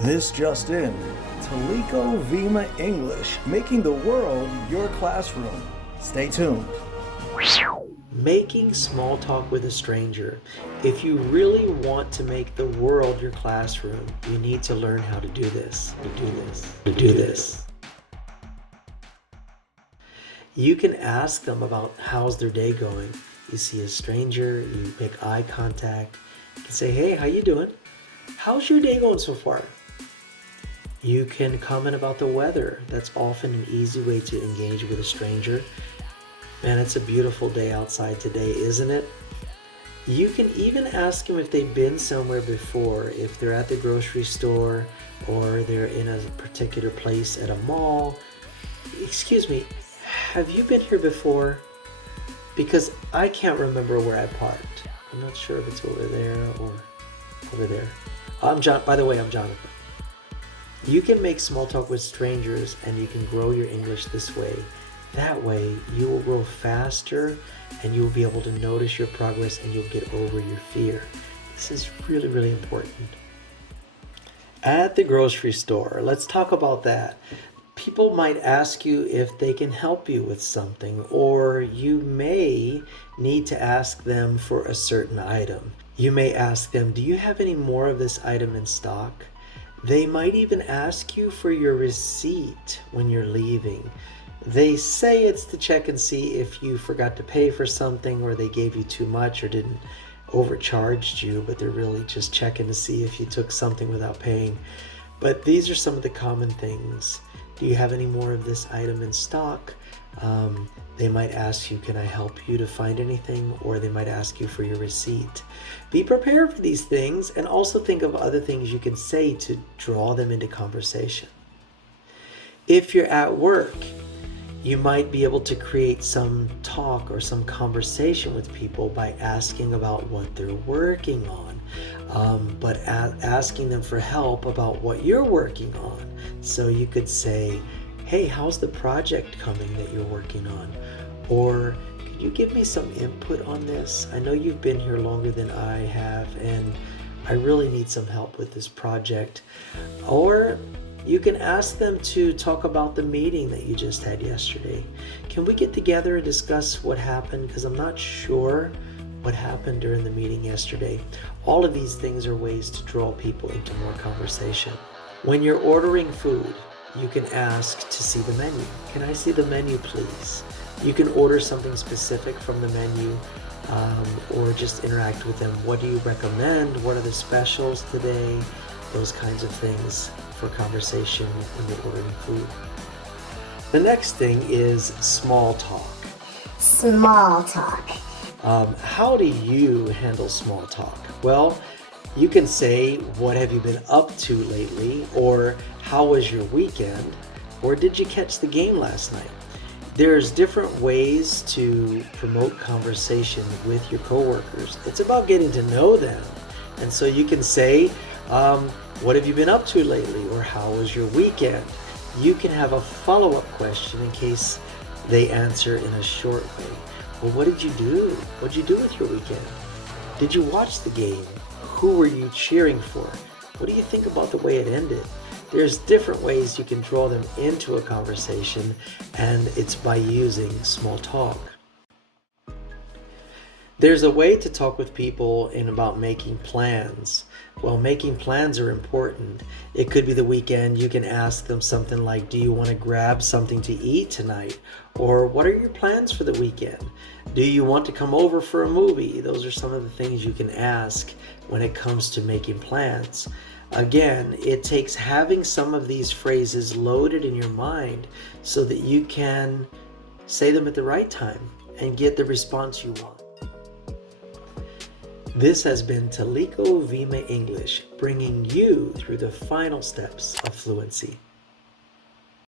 This just in, Teliko Vima English, making the world your classroom. Stay tuned. Making small talk with a stranger. If you really want to make the world your classroom, you need to learn how to do this. You can ask them about how's their day going. You see a stranger, you make eye contact. You can say, hey, how you doing? How's your day going so far? You can comment about the weather. That's often an easy way to engage with a stranger. Man, it's a beautiful day outside today, isn't it? You can even ask them if they've been somewhere before, if they're at the grocery store or they're in a particular place at a mall. Excuse me, have you been here before? Because I can't remember where I parked. I'm not sure if it's over there or over there. By the way, I'm Jonathan. You can make small talk with strangers and you can grow your English this way. That way you will grow faster and you will be able to notice your progress and you'll get over your fear. This is really, really important. At the grocery store, let's talk about that. People might ask you if they can help you with something, or you may need to ask them for a certain item. You may ask them, do you have any more of this item in stock? They might even ask you for your receipt when you're leaving. They say it's to check and see if you forgot to pay for something, or they gave you too much or didn't overcharged you, but they're really just checking to see if you took something without paying. But these are some of the common things. Do you have any more of this item in stock? They might ask you, can I help you to find anything? Or they might ask you for your receipt. Be prepared for these things and also think of other things you can say to draw them into conversation. If you're at work, you might be able to create some talk or some conversation with people by asking about what they're working on, but asking them for help about what you're working on. So you could say, hey, how's the project coming that you're working on? Or could you give me some input on this? I know you've been here longer than I have and I really need some help with this project. Or you can ask them to talk about the meeting that you just had yesterday. Can we get together and discuss what happened? Because I'm not sure what happened during the meeting yesterday. All of these things are ways to draw people into more conversation. When you're ordering food, you can ask to see the menu. Can I see the menu, please? You can order something specific from the menu, or just interact with them. What do you recommend? What are the specials today? Those kinds of things for conversation when you're ordering food. The next thing is small talk. Small talk. How do you handle small talk? Well, you can say, what have you been up to lately? Or how was your weekend? Or did you catch the game last night? There's different ways to promote conversation with your coworkers. It's about getting to know them. And so you can say, what have you been up to lately? Or how was your weekend? You can have a follow-up question in case they answer in a short way. Well, what did you do? What did you do with your weekend? Did you watch the game? Who were you cheering for? What do you think about the way it ended? There's different ways you can draw them into a conversation, and it's by using small talk. There's a way to talk with people about making plans. Well, making plans are important. It could be the weekend. You can ask them something like, do you want to grab something to eat tonight? Or what are your plans for the weekend? Do you want to come over for a movie? Those are some of the things you can ask when it comes to making plans. Again, it takes having some of these phrases loaded in your mind so that you can say them at the right time and get the response you want. This has been Teliko Vima English, bringing you through the final steps of fluency.